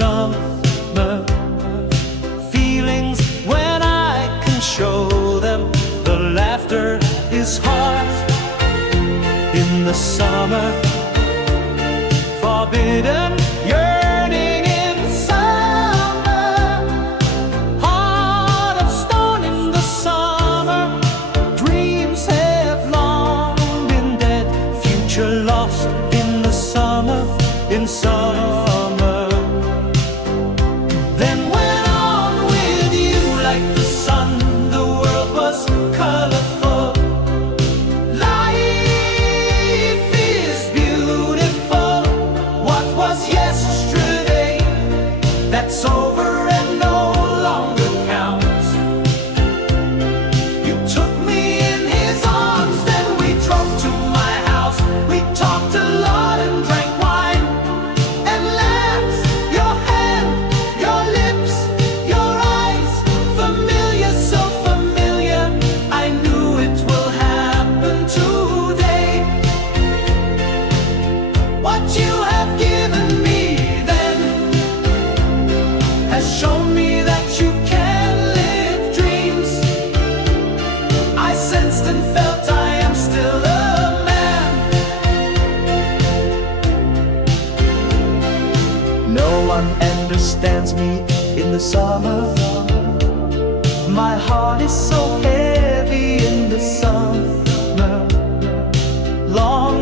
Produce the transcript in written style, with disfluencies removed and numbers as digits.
summer. Feelings when I can show them. The laughter is hard in the summer. Forbidden yearning in summer. Heart of stone in the summer. Dreams have long been dead. Future lost in the summer, in summer. Then went on with you like the sun. The world was colorful. Life is beautiful. What was yesterday, that's over and no longer counts. You took me in his arms, then we drove to my house. We talked a lot and drank wine and laughed. Your hand, your lips, your eyes, familiar, so familiar. I knew it will happen today. What you have given me then has shown me that you can live dreams. I sensed and felt I am still a man. No one understands me in the summer. My heart is so heavy in the summer. Long